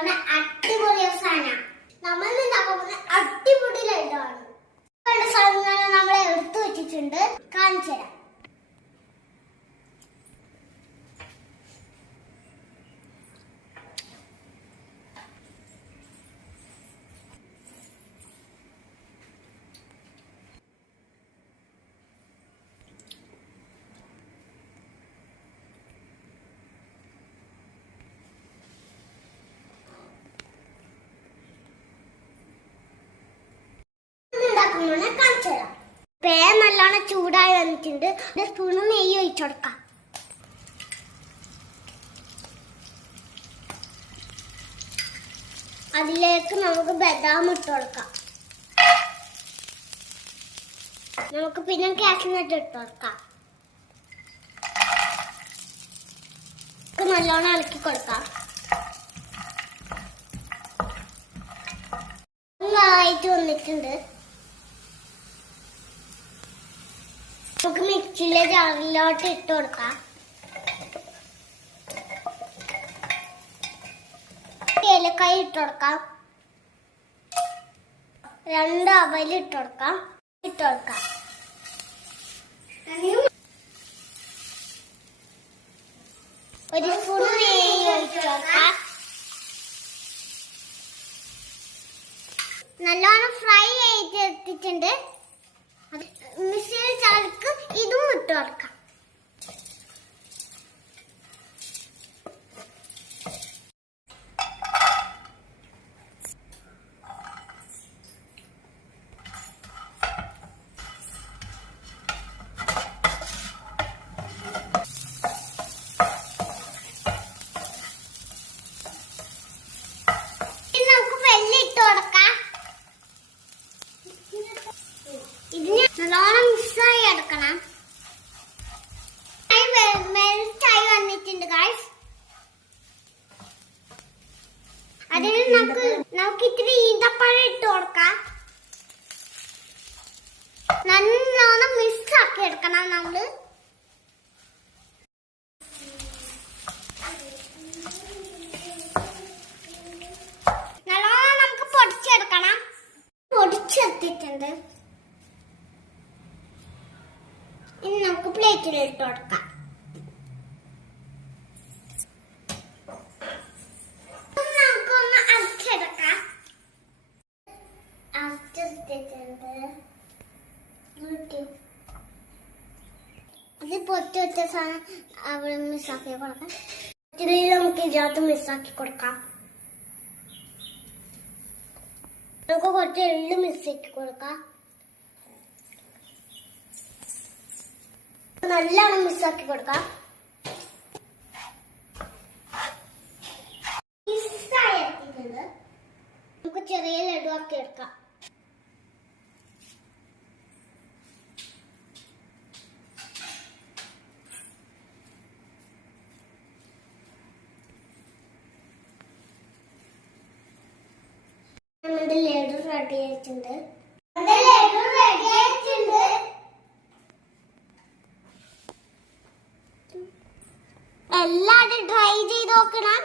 പോണ അടിപൊളി സാധനം. നമ്മൾ ഉണ്ടാക്കാൻ പോകുന്ന അടിപൊളി ലഡുവാണ്. സാധനങ്ങൾ നമ്മൾ എടുത്തു വെച്ചിട്ടുണ്ട്, കാണിച്ചു തരാം. പാൻ നല്ലോണം ചൂടായി വന്നിട്ടുണ്ട്. ഒരു സ്പൂണ് നെയ്യ് ഒഴിച്ചു കൊടുക്കാം. അതിലേക്ക് നമുക്ക് ബദാം ഇട്ട് കൊടുക്കാം. നമുക്ക് പിന്നെ കാഷ്നട്ട് ഇട്ട് കൊടുക്കാം. നല്ലോണം ഇളക്കി കൊടുക്കാം. ആയിട്ട് വന്നിട്ടുണ്ട്. നമുക്ക് മിക്സിയിലെ ജാറിലോട്ട് ഇട്ട് കൊടുക്കാം. ഏലക്കായ ഇട്ട് കൊടുക്കാം. 2 അവല് ഇട്ട് കൊടുക്കാം. ഒരു സ്പൂൺ നെയ്യ് ഒഴിച്ച് കൊടുക്കാം. നല്ലോണം ഫ്രൈ ചെയ്ത് എടുത്തിട്ടുണ്ട്. മിക്സിയിൽ ചാർക്ക് ഇതും ഇട്ട് കൊടുക്കാം. നല്ലോണം മിക്സായി എടുക്കണം. മെൽറ്റായി വന്നിട്ടുണ്ട് ഗൈസ്. അതിൽ നമുക്ക് ഇത്തിരി ഈന്തപ്പഴം ഇട്ട് കൊടുക്കാം. നല്ലോണം മിക്സ് ആക്കി എടുക്കണം. നമ്മള് നല്ലോണം നമുക്ക് പൊടിച്ചെടുക്കണം. പൊടിച്ചെടുത്തിട്ടുണ്ട്. ഇനി നമുക്ക് പ്ലേറ്റിൽ ഇട്ട് കൊടുക്കാം. നമുക്കൊന്ന് അരച്ചെടുക്കാം. അത് പൊട്ടി വെച്ച സാധനം അവിടെ മിസ്സാക്കി കൊടുക്കാം. നമുക്ക് ഇതിനകത്ത് മിസ്സാക്കി കൊടുക്കാം. നമുക്ക് കുറച്ച് എള്ള് മിസ്സാക്കി കൊടുക്കാം. നല്ലോണം മിക്സാക്കി കൊടുക്കാം. മിക്സായി എടുത്തിട്ടുണ്ട്. നമുക്ക് ചെറിയ ലഡു ആക്കി എടുക്കാം. നമ്മുടെ ലഡു റെഡി ആയിട്ടുണ്ട്. എല്ലാവരും ട്രൈ ചെയ്ത് നോക്കണം.